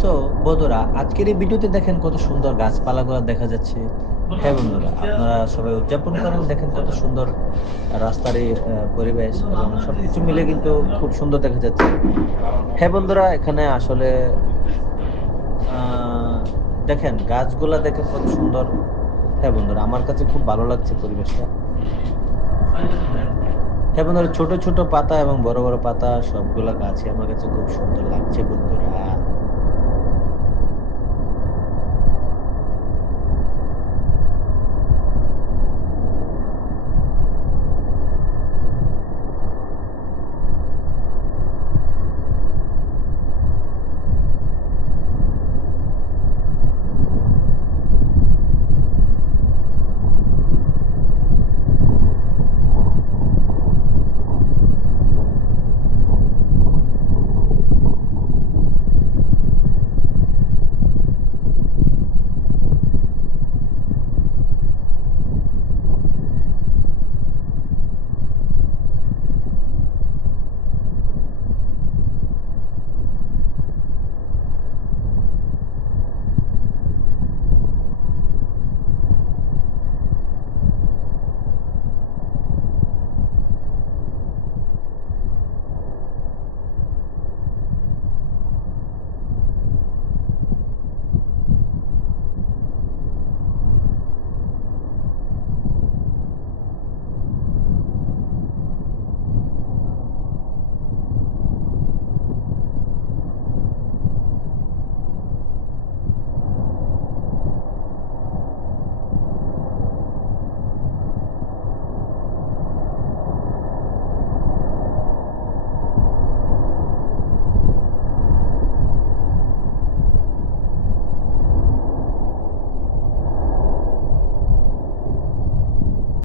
So বন্ধুরা, আজকের এই ভিডিওতে দেখেন কত সুন্দর গাছপালাগুলো দেখা যাচ্ছে। হ্যাঁ বন্ধুরা, আপনারা সবাই উদযাপন করেন, দেখেন কত সুন্দর রাস্তার এই পরিবেশ এবং সবকিছু মিলে কিন্তু খুব সুন্দর দেখা যাচ্ছে। হ্যাঁ বন্ধুরা, এখানে আসলে আহ দেখেন গাছগুলা দেখেন কত সুন্দর। হ্যাঁ বন্ধুরা, আমার কাছে খুব ভালো লাগছে পরিবেশটা। হ্যাঁ বন্ধুরা, ছোট ছোট পাতা এবং বড় বড় পাতা সবগুলা গাছে আমার কাছে খুব সুন্দর লাগছে বন্ধুরা।